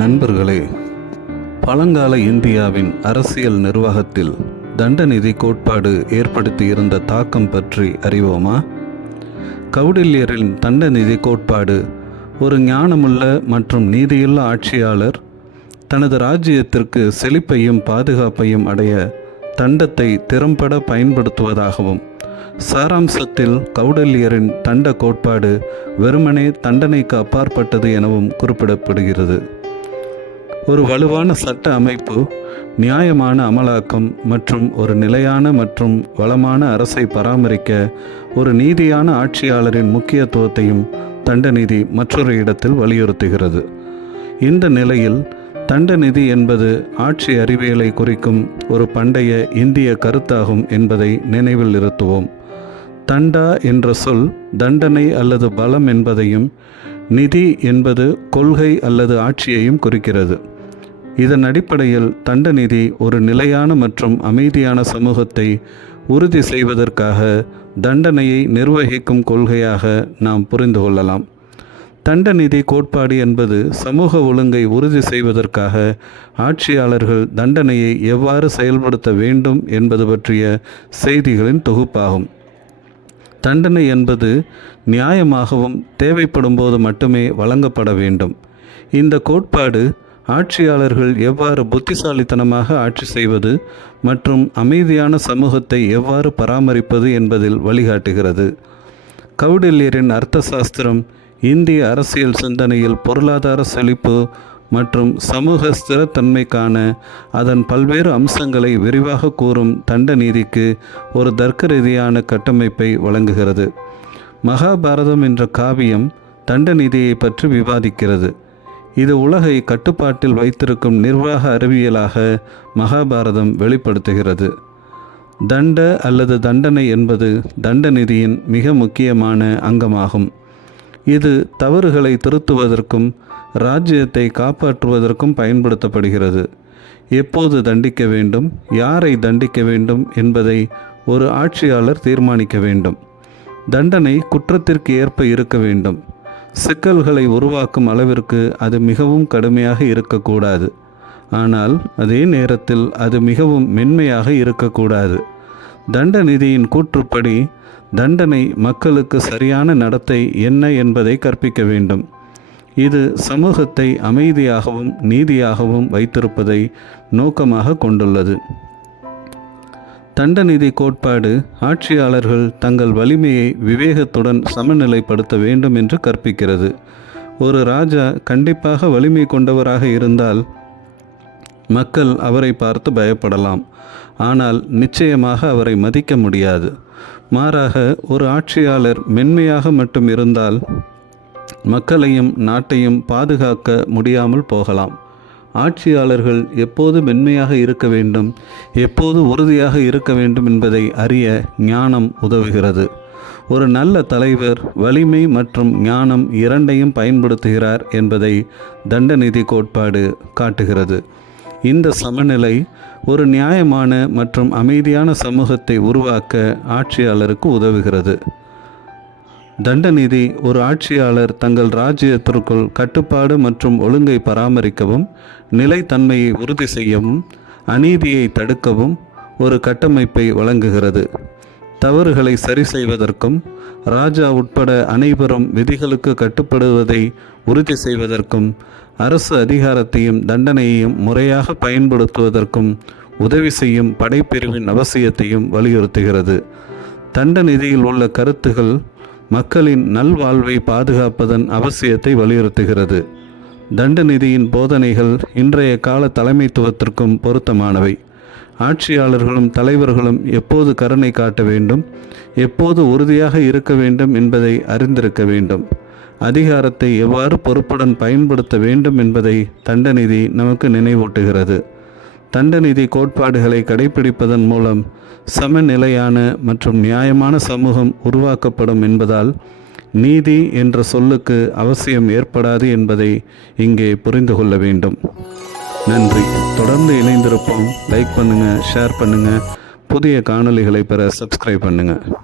நண்பர்களே, பழங்கால இந்தியாவின் அரசியல் நிர்வாகத்தில் தண்டநிதி கோட்பாடு ஏற்படுத்தியிருந்த தாக்கம் பற்றி அறிவோமா? கௌடில்யரின் தண்டநிதி கோட்பாடு ஒரு ஞானமுள்ள மற்றும் நீதியுள்ள ஆட்சியாளர் தனது ராஜ்யத்திற்கு செழிப்பையும் பாதுகாப்பையும் அடைய தண்டத்தை திறம்பட பயன்படுத்துவதாகவும், சாராம்சத்தில் கௌடில்யரின் தண்ட கோட்பாடு வெறுமனே தண்டனைக்கு அப்பாற்பட்டது எனவும் குறிப்பிடப்படுகிறது. ஒரு வலுவான சட்ட அமைப்பு, நியாயமான அமலாக்கம் மற்றும் ஒரு நிலையான மற்றும் வளமான அரசை பராமரிக்க ஒரு நீதியான ஆட்சியாளரின் முக்கியத்துவத்தையும் தண்டநிதி மற்றொரு இடத்தில் வலியுறுத்துகிறது. இந்த நிலையில் தண்டநிதி என்பது ஆட்சி அறிவியலை குறிக்கும் ஒரு பண்டைய இந்திய கருத்தாகும் என்பதை நினைவில் நிறுத்துவோம். தண்டா என்ற சொல் தண்டனை அல்லது பலம் என்பதையும், நிதி என்பது கொள்கை அல்லது ஆட்சியையும் குறிக்கிறது. இதன் அடிப்படையில் தண்டநிதி ஒரு நிலையான மற்றும் அமைதியான சமூகத்தை உறுதி செய்வதற்காக தண்டனையை நிர்வகிக்கும் கொள்கையாக நாம் புரிந்து கொள்ளலாம். தண்டநிதி கோட்பாடு என்பது சமூக ஒழுங்கை உறுதி செய்வதற்காக ஆட்சியாளர்கள் தண்டனையை எவ்வாறு செயல்படுத்த வேண்டும் என்பது பற்றிய செய்திகளின் தொகுப்பாகும். தண்டனை என்பது நியாயமாகவும் தேவைப்படும் போது மட்டுமே வழங்கப்பட வேண்டும். இந்த கோட்பாடு ஆட்சியாளர்கள் எவ்வாறு புத்திசாலித்தனமாக ஆட்சி செய்வது மற்றும் அமைதியான சமூகத்தை எவ்வாறு பராமரிப்பது என்பதில் வழிகாட்டுகிறது. கௌடில்யரின் அர்த்த சாஸ்திரம் இந்திய அரசியல் சிந்தனையில் பொருளாதார செழிப்பு மற்றும் சமூக ஸ்திரத்தன்மைக்கான அதன் பல்வேறு அம்சங்களை விரிவாக கூறும் தண்ட நீதிக்கு ஒரு தர்க்க ரீதியான கட்டமைப்பை வழங்குகிறது. மகாபாரதம் என்ற காவியம் தண்ட நீதியை பற்றி விவாதிக்கிறது. இது உலகை கட்டுப்பாட்டில் வைத்திருக்கும் நிர்வாக அறிவியலாக மகாபாரதம் வெளிப்படுத்துகிறது. தண்ட அல்லது தண்டனை என்பது தண்டநிதியின் மிக முக்கியமான அங்கமாகும். இது தவறுகளை திருத்துவதற்கும் ராஜ்யத்தை காப்பாற்றுவதற்கும் பயன்படுத்தப்படுகிறது. எப்போது தண்டிக்க வேண்டும், யாரை தண்டிக்க வேண்டும் என்பதை ஒரு ஆட்சியாளர் தீர்மானிக்க வேண்டும். தண்டனை குற்றத்திற்கு ஏற்ப இருக்க வேண்டும். சிக்கல்களை உருவாக்கும் அளவிற்கு அது மிகவும் கடுமையாக இருக்கக்கூடாது. ஆனால் அதே நேரத்தில் அது மிகவும் மென்மையாக இருக்கக்கூடாது. தண்டநிதியின் கூற்றுப்படி தண்டனை மக்களுக்கு சரியான நடத்தை என்ன என்பதை கற்பிக்க வேண்டும். இது சமூகத்தை அமைதியாகவும் நீதியாகவும் வைத்திருப்பதை நோக்கமாக கொண்டுள்ளது. தண்டநிதி கோட்பாடு ஆட்சியாளர்கள் தங்கள் வலிமையை விவேகத்துடன் சமநிலைப்படுத்த வேண்டும் என்று கற்பிக்கிறது. ஒரு ராஜா கண்டிப்பாக வலிமை கொண்டவராக இருந்தால் மக்கள் அவரை பார்த்து பயப்படலாம், ஆனால் நிச்சயமாக அவரை மதிக்க முடியாது. மாறாக ஒரு ஆட்சியாளர் மென்மையாக மட்டும் இருந்தால் மக்களையும் நாட்டையும் பாதுகாக்க முடியாமல் போகலாம். ஆட்சியாளர்கள் எப்போது மென்மையாக இருக்க வேண்டும், எப்போது உறுதியாக இருக்க வேண்டும் என்பதை அறிய ஞானம் உதவுகிறது. ஒரு நல்ல தலைவர் வலிமை மற்றும் ஞானம் இரண்டையும் பயன்படுத்துகிறார் என்பதை தண்டநிதி கோட்பாடு காட்டுகிறது. இந்த சமநிலை ஒரு நியாயமான மற்றும் அமைதியான சமூகத்தை உருவாக்க ஆட்சியாளருக்கு உதவுகிறது. தண்டநிதி ஒரு ஆட்சியாளர் தங்கள் ராஜ்யத்திற்குள் கட்டுப்பாடு மற்றும் ஒழுங்கை பராமரிக்கவும், நிலைத்தன்மையை உறுதி செய்யவும், அநீதியை தடுக்கவும் ஒரு கட்டமைப்பை வழங்குகிறது. தவறுகளை சரி செய்வதற்கும், ராஜா உட்பட அனைவரும் விதிகளுக்கு கட்டுப்படுவதை உறுதி செய்வதற்கும், அரசு அதிகாரத்தையும் தண்டனையையும் முறையாக பயன்படுத்துவதற்கும் உதவி செய்யும் படைப்பிரிவின் அவசியத்தையும் வலியுறுத்துகிறது. தண்டநிதியில் உள்ள கருத்துகள் மக்களின் நல்வாழ்வை பாதுகாப்பதன் அவசியத்தை வலியுறுத்துகிறது. தண்டநிதியின் போதனைகள் இன்றைய கால தலைமைத்துவத்திற்கும் பொருத்தமானவை. ஆட்சியாளர்களும் தலைவர்களும் எப்போது கருணை காட்ட வேண்டும், எப்போது உறுதியாக இருக்க வேண்டும் என்பதை அறிந்திருக்க வேண்டும். அதிகாரத்தை எவ்வாறு பொறுப்புடன் பயன்படுத்த வேண்டும் என்பதை தண்டநிதி நமக்கு நினைவூட்டுகிறது. தண்டநிதி கோட்பாடுகளை கடைபிடிப்பதன் மூலம் சமநிலையான மற்றும் நியாயமான சமூகம் உருவாக்கப்படும் என்பதால் நீதி என்ற சொல்லுக்கு அவசியம் ஏற்படாது என்பதை இங்கே புரிந்து கொள்ள வேண்டும். நன்றி. தொடர்ந்து இணைந்திருப்போம். லைக் பண்ணுங்கள், ஷேர் பண்ணுங்கள். புதிய காணொளிகளை பெற சப்ஸ்கிரைப் பண்ணுங்கள்.